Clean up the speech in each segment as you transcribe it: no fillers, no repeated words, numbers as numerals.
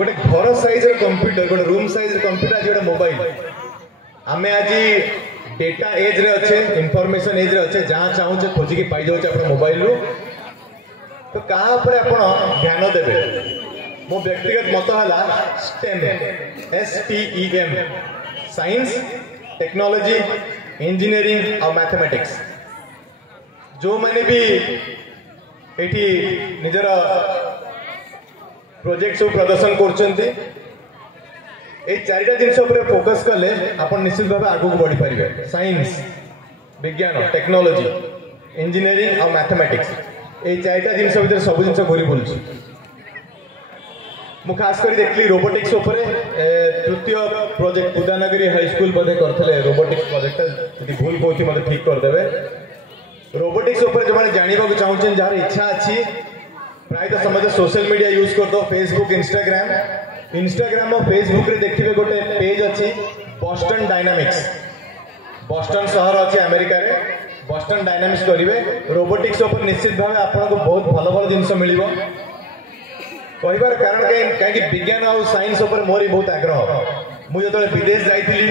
गोटे घर size computer गोटे रूम साइज कंप्यूटर आज गोटे मोबाइल आम आज डेटा एज रे अच्छे इनफॉरमेशन एज रे अच्छे जहाँ चाहूचे खोजिकी पाई जाऊे आप मोबाइल रू तो कहाँ पर आप ध्यान देवे मो व्यक्तिगत मत है stem STEM science technology engineering और मैथमेटिक्स जो मैंने भी एठी निजर प्रोजेक्ट सब प्रदर्शन कर चारिटा जिन फोकस कले आप निश्चित भाव आगू बढ़ी पारे साइंस विज्ञान टेक्नोलॉजी इंजीनियरिंग और मैथमेटिक्स ये चारिटा जिन भर सब जिन घूरी बुलूँ मु खास कर देखली रोबोटिक्स तृतीय प्रोजेक्ट उदयनगिरी हाईस्कूल बोधे करते रोबोटिक्स प्रोजेक्ट यदि भूल कौन मतलब ठीक करदे रोबोटिक्स जो मैंने जानवा चाहूँ जार इच्छा अच्छी प्रायतः समझे सोशल मीडिया यूज कर दो फेसबुक इंस्टाग्राम और फेसबुक रे देखिए गोटे पेज अच्छी बॉस्टन डायनामिक्स बॉस्टन शहर अच्छी अमेरिका रे बॉस्टन डायनामिक्स करेंगे रोबोटिक्स निश्चित भाव आपको बहुत भल भल जिन मिल कहबार कारण कहीं विज्ञान और साइंस मोर बहुत आग्रह मुझे जो विदेश जाइली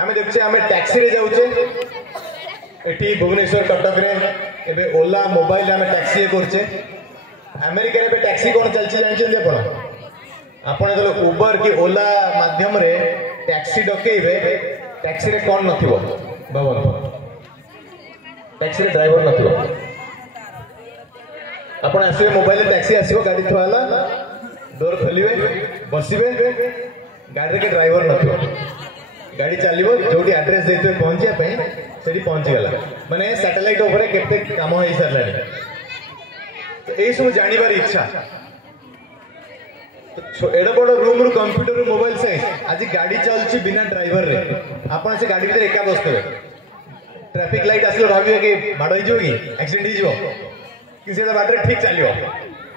आम देखुचे आम टैक्सी रे जाऊे एटी भुवनेश्वर कटक रे ओला मोबाइल आम टैक्सी करचे अमेरिका रे टैक्सी कौन चलती जानते आपण जो उबर कि ओला माध्यम रे टैक्सी डकेबे टैक्सी रे कौन नथिबो भावନ୍ତୁ टैक्सी रे ड्राइवर नथिबो आपण आसे मोबाइल टैक्सी आसीबो गाड़ी थवाला डोर खोलिबे बसिबे गाड़ी के ड्राइवर नथिबो गाड़ी चलिबो जोटी एड्रेस देते पहुंचिया पे सेठी पहुंची गला माने सैटेलाइट ऊपर केते काम होई सरलानी तो ए सब जानिबार इच्छा एड बड़ रूम रु कंप्यूटर मोबाइल साइज आज गाड़ी चलती बिना ड्राइवर रे आपण से गाड़ी भीतर एका बसते ट्रैफिक लाइट आसलो भावियो कि माड़ हो कि एक्सीडेंट हो कि से बाटर ठीक चलियो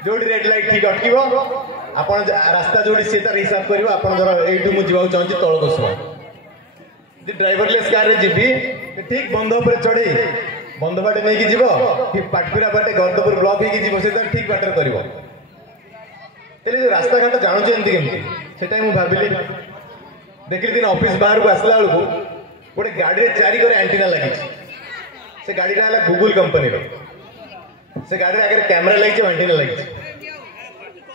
जोडी रेड लाइट ठीक अटकिबो आपण रास्ता जोडी से तार हिसाब करिवो आपण धर एठू मु जीवा चाहूची तळ कोसवा जे ड्राइवरलेस कार रे जीबी ठीक बंद ऊपर चढ़े बंद बाटे नहीं कि जीवो कि पाटकुरा बाटे गर्दपुर ब्लॉक हे कि जीवो से तार ठीक बाटर करिवो तेरे जो रास्ता घाट जानूचे एमती केमती भाविली देखिली दिन ऑफिस बाहर को आसला बेलू गोटे गाड़ी रे चारि करे एंटीना लगी से गाड़ी है गूगल कंपनी से गाड़ी आगे कैमेरा लगी एंटीना लगी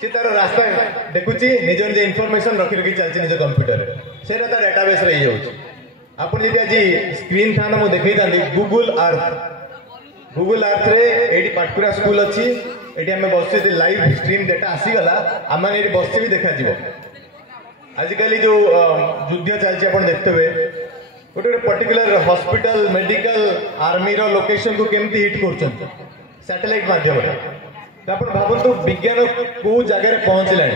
सी तार रास्ता देखुची निज निज इनफॉरमेशन रखी रखी चलती निज कंप्यूटर से डेटाबेस रे जाऊँ आप आज स्क्रीन था मुझे देखी गूगल अर्थ रे एटी पाटकुरा स्कूल अच्छी ये आम बस लाइव स्ट्रीम डेटा आसीगला आम ये बस भी देखा आजिकल जो युद्ध चलती आप देखते हुए गोटे गोटे पर्टिकुलर हॉस्पिटल मेडिकल आर्मी रो लोकेशन को केमती हिट कर सैटेलाइट माध्यम तो आप भावतु विज्ञान को जगह पहुंचला